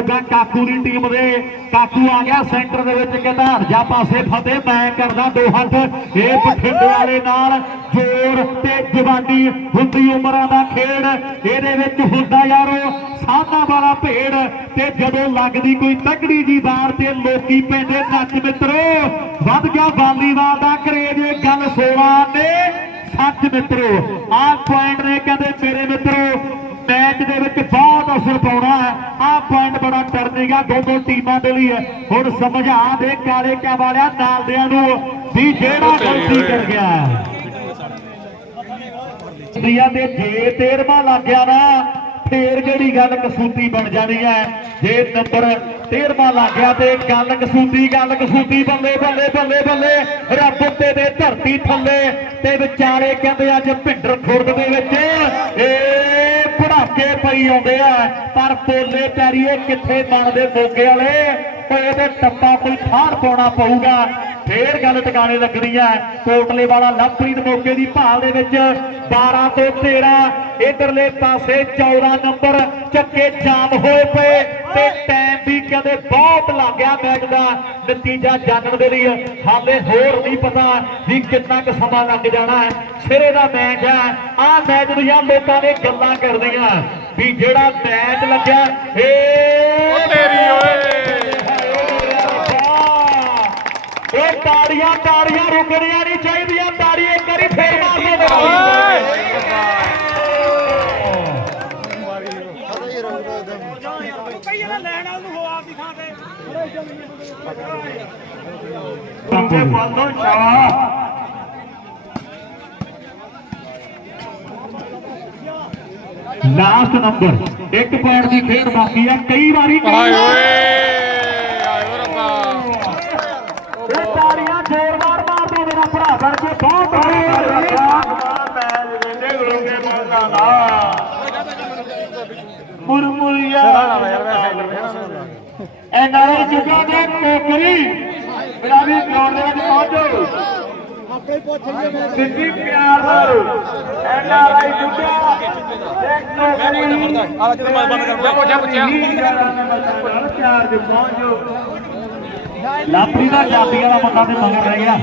ਉਗਾ ਕਾਕੂ ਦੀ ਟੀਮ ਦੇ। ਕਾਕੂ ਆ ਗਿਆ ਸੈਂਟਰ ਦੇ ਵਿੱਚ ਕਹਿੰਦਾ ਹਰਜਾ ਪਾਸੇ ਫਤਿਹ ਮੈਂ ਕਰਦਾ ਦੋ ਹੱਥ। ਇਹ ਬਠਿੰਡੇ ਵਾਲੇ ਨਾਲ ਜੋਰ ਤੇ ਜਵਾਨੀ ਹੁੰਦੀ ਉਮਰਾਂ ਦਾ ਖੇਡ। ਇਹਦੇ ਵਿੱਚ ਹੁੰਦਾ ਯਾਰੋ ਸਾਧਾ ਵਾਲਾ ਭੇੜ ਤੇ ਜਦੋਂ ਲੱਗਦੀ ਕੋਈ ਤਗੜੀ ਜੀ ਵਾਰ ਤੇ ਲੋਕੀ ਪੈਂਦੇ ਨੱਚ ਮਿੱਤਰੋ, ਵੱਧ ਗਿਆ ਵਾਲੀਬਾਲ ਦਾ ਕਰੇਜ। ਇਹ ਗੱਲ ਸੋਣਾ ਨੇ। ਸੱਚ ਮਿੱਤਰੋ, ਆਹ ਪੁਆਇੰਟ ਨੇ ਕਹਿੰਦੇ ਮੇਰੇ ਮਿੱਤਰੋ, ਮੈਚ ਦੇ ਵਿੱਚ ਅਸਰ ਪਾਉਣਾ ਹੈ। ਆਹ ਪੁਆਇੰਟ ਬੜਾ ਟਰਨਿੰਗ ਆ। ਦੋਨੋਂ ਟੀਮਾਂ ਦੇ ਲਈ। ਹੈ। ਹੁਣ ਸਮਝਾ ਦੇ ਕਾਲੇ ਕਿਆ ਵਾਲਿਆ ਨਾਲ ਦਿਆਂ ਨੂੰ ਵੀ ਜਿਹੜਾ ਗਲਤੀ ਕਰ ਗਿਆ। ਦੀਆਂ ਦੇ ਜੇ 13ਵਾਂ ਲੱਗ ਗਿਆ ਨਾ ਫੇਰ ਜਿਹੜੀ ਗੱਲ ਕਸੂਤੀ ਬਣ ਜਾਣੀ ਹੈ? ਜੇ ਨੰਬਰ 13ਵਾਂ ਲੱਗ ਗਿਆ ਤੇ ਗੱਲ ਕਸੂਤੀ ਗੱਲ ਕਸੂਤੀ ਬੱਲੇ ਬੱਲੇ ਬੱਲੇ ਬੱਲੇ। ਰੱਬ ਉੱਤੇ ਦੇ ਧਰਤੀ ਥੱਲੇ ਤੇ ਵਿਚਾਰੇ ਕਹਿੰਦੇ ਅੱਜ ਭਿੰਡਰ ਖੁਰਦ ਦੇ ਵਿੱਚ ਏ ਪੜਾਕੇ ਪਈ ਆਉਂਦੇ ਆ, ਪਰ ਪੋਲੇ ਪੈਰੀਏ ਕਿੱਥੇ ਬਣਦੇ ਮੋਗੇ ਵਾਲੇ? ਕੋਈ ਇਹਦੇ ਟੱਪਾ ਕੋਈ ਠਾੜ ਪਾਉਣਾ ਪਊਗਾ। ਫੇਰ ਗੱਲ ਟਿਕਾਣੇ ਲੱਗਣੀ ਹੈ ਕੋਟਲੇ ਵਾਲਾ ਲਵਪ੍ਰੀਤ ਮੋਗੇ ਦੀ ਭਾਲ ਦੇ ਵਿੱਚ 12 ਤੋਂ 13 ਇਧਰਲੇ ਪਾਸੇ 14 ਨੰਬਰ, ਚੱਕੇ ਜਾਮ ਹੋਏ ਪਏ ਤੇ ਵੀ ਕਹਿੰਦੇ ਬਹੁਤ ਲੱਗ ਗਿਆ ਮੈਚ ਦਾ। ਨਤੀਜਾ ਜਾਣਨ ਦੇ ਲਈ। ਹਾਲੇ ਹੋਰ ਨਹੀਂ ਪਤਾ ਵੀ ਕਿੰਨਾ ਕੁ ਸਮਾਂ ਲੱਗ ਜਾਣਾ ਹੈ। ਸਿਰੇ ਦਾ ਮੈਚ ਹੈ। ਆਹ ਮੈਚ ਦੀਆਂ ਲੋਕਾਂ ਨੇ ਗੱਲਾਂ ਕਰਦੀਆਂ ਵੀ ਜਿਹੜਾ ਮੈਚ ਲੱਗਿਆ ਏ ਤੇਰੀ ਓਏ। ਇਹ ਤਾੜੀਆਂ ਤਾੜੀਆਂ ਰੁਕਣੀਆਂ ਨਹੀਂ ਚਾਹੀਦੀਆਂ ਤਾੜੀ ਇੱਕ ਵਾਰੀ ਫੇਰ ਮਾਰ ਦੋ ਕਈ ਇਹਨਾਂ ਲੈਣ ਵਾਲ ਨੂੰ ਹੋ ਆਪ ਦੀ ਕੰਗੇ ਬੰਦੋ ਸ਼ਾਵਾ ਲਾਸਟ ਨੰਬਰ ਇੱਕ ਪੁਆਇੰਟ ਦੀ ਖੇਡ ਬਾਕੀ ਹੈ ਕਈ ਵਾਰੀ ਹਾਏ। ਓਏ ਹਾਏ ਓ ਰੱਬਾ। ਇਹ ਤਾੜੀਆਂ ਜ਼ੋਰਦਾਰ ਮਾਰ ਦੋ ਮੇਰਾ ਭਰਾ ਬਣ ਕੇ ਬਹੁਤ ਮੁਰਮੁਰੀਆ ਐਨਆਰਆਈ ਜੁਗਾ ਦੇ ਕੋਕਰੀ ਮੇਰਾ ਵੀ ਗਰਾਊਂਡ ਦੇ ਵਿੱਚ ਪਹੁੰਚੋ ਸਿੱਧੀ ਪਿਆਰ ਨਾਲ ਐਨਆਰਆਈ ਜੁਗਾ ਇੱਕ ਕੋਕਰੀ ਆ ਮੈਂ ਬੰਦ ਕਰ ਪੁੱਛਿਆ। ਪੁੱਛਿਆ ਚਾਰ ਦੇ ਪਹੁੰਚੋ ਲਾਪਰੀ ਦਾ ਚਾਬੀ ਵਾਲਾ ਮੁੰਡਾ ਤੇ ਮੰਗ ਰਿਹਾ